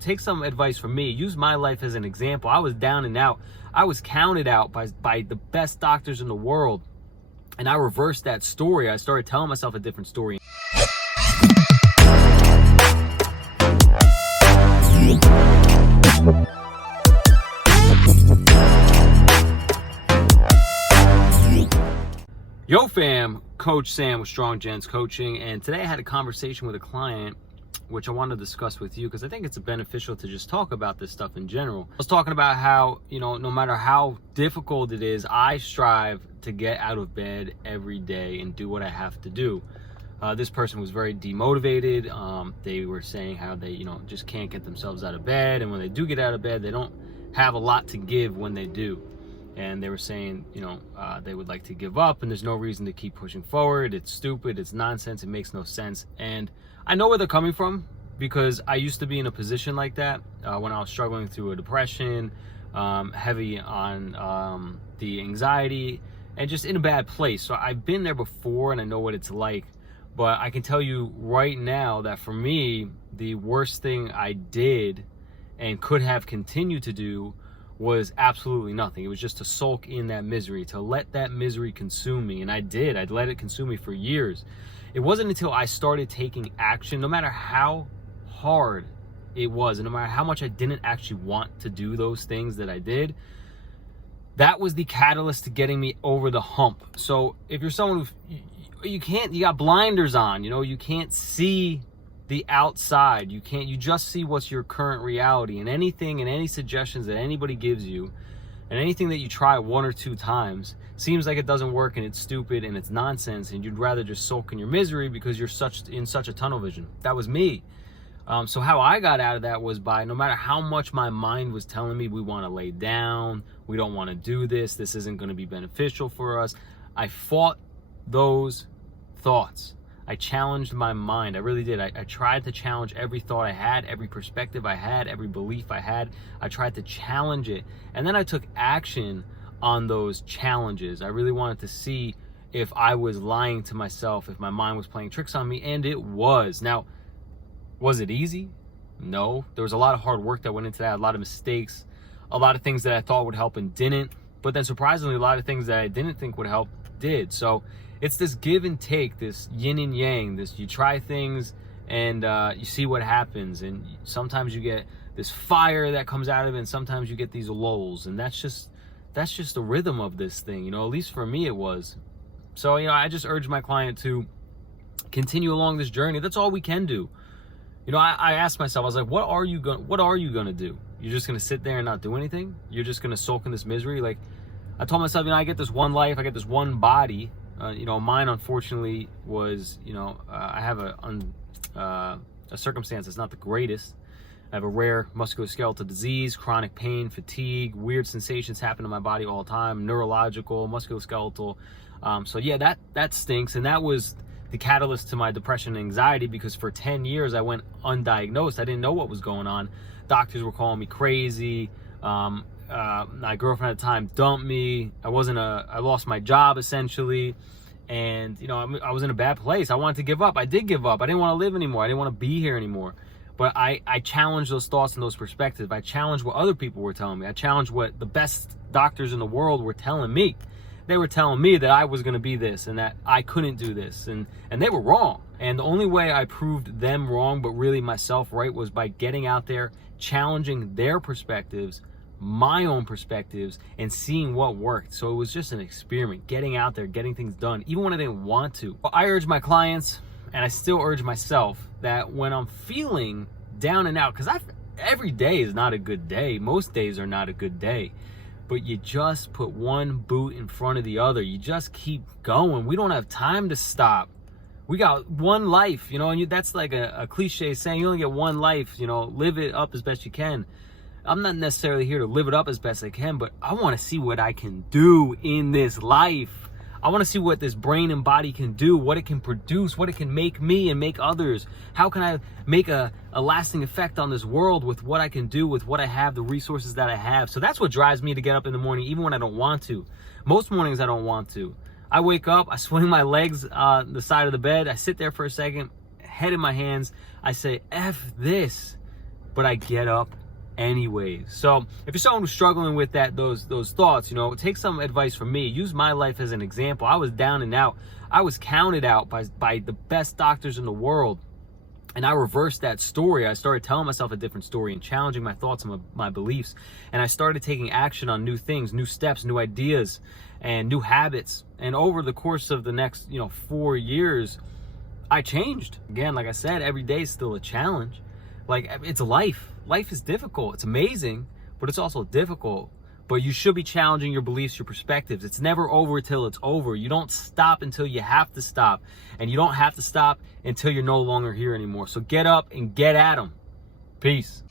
Take some advice from me. Use my life as an example. I was down and out. I was counted out by the best doctors in the world. And I reversed that story. I started telling myself a different story. Yo fam, Coach Sam with Strong Gents Coaching, and today I had a conversation with a client which I want to discuss with you because I think it's beneficial to just talk about this stuff in general. I was talking about how, no matter how difficult it is, I strive to get out of bed every day and do what I have to do. This person was very demotivated. They were saying how they, just can't get themselves out of bed, and when they do get out of bed, they don't have a lot to give when they do. And they were saying, they would like to give up, and there's no reason to keep pushing forward. It's stupid, it's nonsense, it makes no sense. And I know where they're coming from because I used to be in a position like that when I was struggling through a depression, heavy on the anxiety, and just in a bad place. So I've been there before and I know what it's like. But I can tell you right now that for me, the worst thing I did and could have continued to do was absolutely nothing. It was just to sulk in that misery, to let that misery consume me. And I did. I'd let it consume me for years. It wasn't until I started taking action, no matter how hard it was, and no matter how much I didn't actually want to do those things that I did, that was the catalyst to getting me over the hump. So if you're someone who, you got blinders on, you can't see the outside. You just see what's your current reality, and anything and any suggestions that anybody gives you and anything that you try one or two times seems like it doesn't work and it's stupid and it's nonsense, and you'd rather just sulk in your misery because you're in such a tunnel vision. That was me. So how I got out of that was by, no matter how much my mind was telling me we want to lay down, we don't want to do this isn't going to be beneficial for us, I fought those thoughts. I challenged my mind. I really did. I tried to challenge every thought I had, every perspective I had, every belief I had. I tried to challenge it. And then I took action on those challenges. I really wanted to see if I was lying to myself, if my mind was playing tricks on me, and it was. Now, was it easy? No. There was a lot of hard work that went into that, a lot of mistakes, a lot of things that I thought would help and didn't. But then surprisingly, a lot of things that I didn't think would help did. So it's this give and take, this yin and yang, this you try things and you see what happens. And sometimes you get this fire that comes out of it, and sometimes you get these lulls. And that's just the rhythm of this thing, at least for me it was. So, I just urge my client to continue along this journey. That's all we can do. I asked myself, I was like, what are you going to do? You're just going to sit there and not do anything? You're just going to sulk in this misery? Like, I told myself, I get this one life, I get this one body. Mine unfortunately was, I have a circumstance that's not the greatest. I have a rare musculoskeletal disease, chronic pain, fatigue, weird sensations happen to my body all the time, neurological, musculoskeletal. So yeah, that stinks. And that was the catalyst to my depression and anxiety, because for 10 years I went undiagnosed. I didn't know what was going on. Doctors were calling me crazy. My girlfriend at the time dumped me. I lost my job essentially. And, I was in a bad place. I wanted to give up. I did give up. I didn't want to live anymore. I didn't want to be here anymore. But I challenged those thoughts and those perspectives. I challenged what other people were telling me. I challenged what the best doctors in the world were telling me. They were telling me that I was going to be this and that I couldn't do this. And they were wrong. And the only way I proved them wrong, but really myself right, was by getting out there, challenging their perspectives, my own perspectives, and seeing what worked. So it was just an experiment, getting out there, getting things done, even when I didn't want to. I urge my clients, and I still urge myself, that when I'm feeling down and out, because every day is not a good day. Most days are not a good day. But you just put one boot in front of the other. You just keep going. We don't have time to stop. We got one life, and that's like a cliche saying. You only get one life, live it up as best you can. I'm not necessarily here to live it up as best I can, but I want to see what I can do in this life. I want to see what this brain and body can do, what it can produce, what it can make me and make others. How can I make a lasting effect on this world with what I can do, with what I have, the resources that I have. So that's what drives me to get up in the morning, even when I don't want to. Most mornings I don't want to. I wake up, I swing my legs on the side of the bed, I sit there for a second, head in my hands, I say, F this. but I get up anyways. So if you're someone who's struggling with those thoughts, take some advice from me. Use my life as an example. I was down and out. I was counted out by the best doctors in the world. And I reversed that story. I started telling myself a different story and challenging my thoughts and my beliefs. And I started taking action on new things, new steps, new ideas, and new habits. And over the course of the next, 4 years, I changed. Again, like I said, every day is still a challenge. Like, it's life. Life is difficult. It's amazing, but it's also difficult. But you should be challenging your beliefs, your perspectives. It's never over till it's over. You don't stop until you have to stop. And you don't have to stop until you're no longer here anymore. So get up and get at them. Peace.